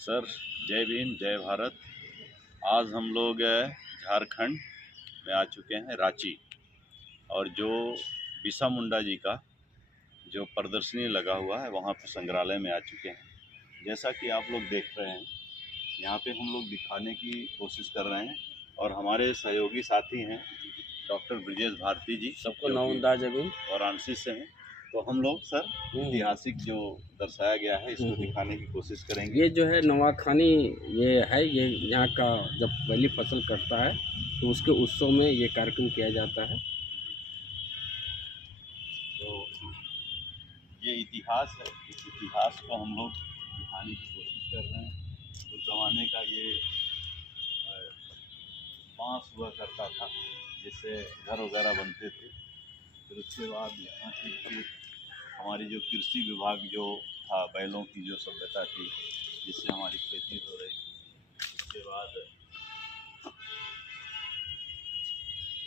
Sir, जय भीम, जय भारत। आज हम लोग झारखंड में आ चुके हैं, रांची। और जो बिरसा मुंडा जी का जो प्रदर्शनी लगा हुआ है वहाँ पे संग्रहालय में आ चुके हैं। जैसा कि आप लोग देख रहे हैं, यहाँ पे हम लोग दिखाने की कोशिश कर रहे हैं। और हमारे सहयोगी साथी हैं डॉक्टर ब्रिजेश भारती जी, सबको नवंदाज अभी वाराणसी से हैं। तो हम लोग सर ऐतिहासिक जो दर्शाया गया है इसको दिखाने की कोशिश करेंगे। ये जो है नवाखानी, ये है, ये यहाँ का जब पहली फसल कटता है तो उसके उत्सव में ये कार्यक्रम किया जाता है। तो ये इतिहास है, इस इतिहास को हम लोग दिखाने की कोशिश कर रहे हैं। उस ज़माने का ये बांस हुआ करता था जिससे घर वगैरह बनते थे। फिर उसके बाद यहाँ की फिर हमारी जो कृषि विभाग जो था, बैलों की जो सभ्यता थी जिससे हमारी खेती हो रही थी। उसके बाद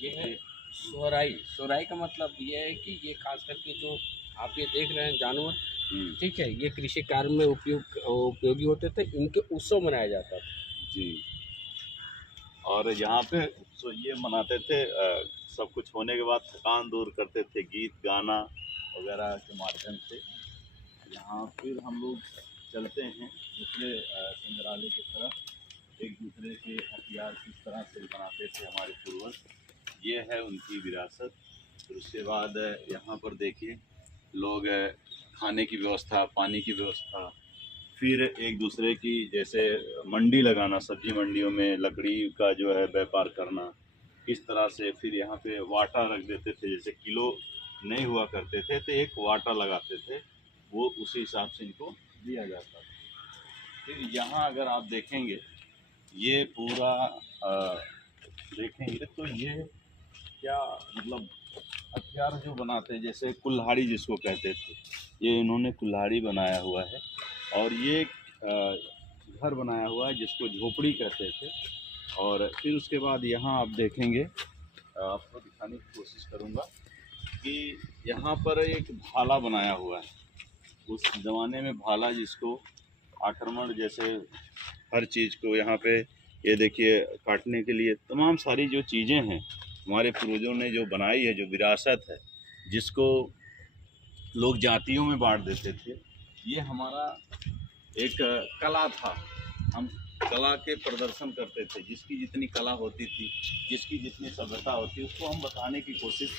ये है सोहराई। सोहराई का मतलब ये है कि ये खास करके जो आप ये देख रहे हैं जानवर, ठीक है, ये कृषि कार्य में उपयोगी होते थे। इनके उत्सव मनाया जाता था जी। और यहाँ पे तो ये मनाते थे, सब कुछ होने के बाद थकान दूर करते थे गीत गाना वगैरह के माध्यम से। यहाँ फिर हम लोग चलते हैं दूसरे संग्रहालय की तरफ। एक दूसरे के हथियार किस तरह से बनाते थे हमारे पूर्वज, ये है उनकी विरासत। फिर उसके बाद यहाँ पर देखिए लोग खाने की व्यवस्था, पानी की व्यवस्था, फिर एक दूसरे की जैसे मंडी लगाना, सब्जी मंडियों में लकड़ी का जो है व्यापार करना, इस तरह से। फिर यहाँ पे वाटा रख देते थे, जैसे किलो नहीं हुआ करते थे तो एक वाटा लगाते थे, वो उसी हिसाब से इनको दिया जाता था। फिर यहाँ अगर आप देखेंगे ये पूरा देखेंगे तो ये क्या मतलब हथियार जो बनाते हैं, जैसे कुल्हाड़ी जिसको कहते थे, ये इन्होंने कुल्हाड़ी बनाया हुआ है। और ये घर बनाया हुआ है जिसको झोपड़ी कहते थे। और फिर उसके बाद यहाँ आप देखेंगे, आपको दिखाने की कोशिश करूँगा कि यहाँ पर एक भाला बनाया हुआ है। उस ज़माने में भाला जिसको आक्रमण जैसे हर चीज़ को यहाँ पे ये देखिए काटने के लिए तमाम सारी जो चीज़ें हैं हमारे पूर्वजों ने जो बनाई है, जो विरासत है, जिसको लोग जातियों में बांट देते थे, ये हमारा एक कला था। हम कला के प्रदर्शन करते थे, जिसकी जितनी कला होती थी, जिसकी जितनी सभ्यता होती, उसको हम बताने की कोशिश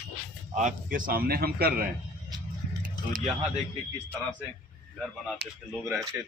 आपके सामने हम कर रहे हैं। तो यहाँ देखिए किस तरह से घर बनाते थे, लोग रहते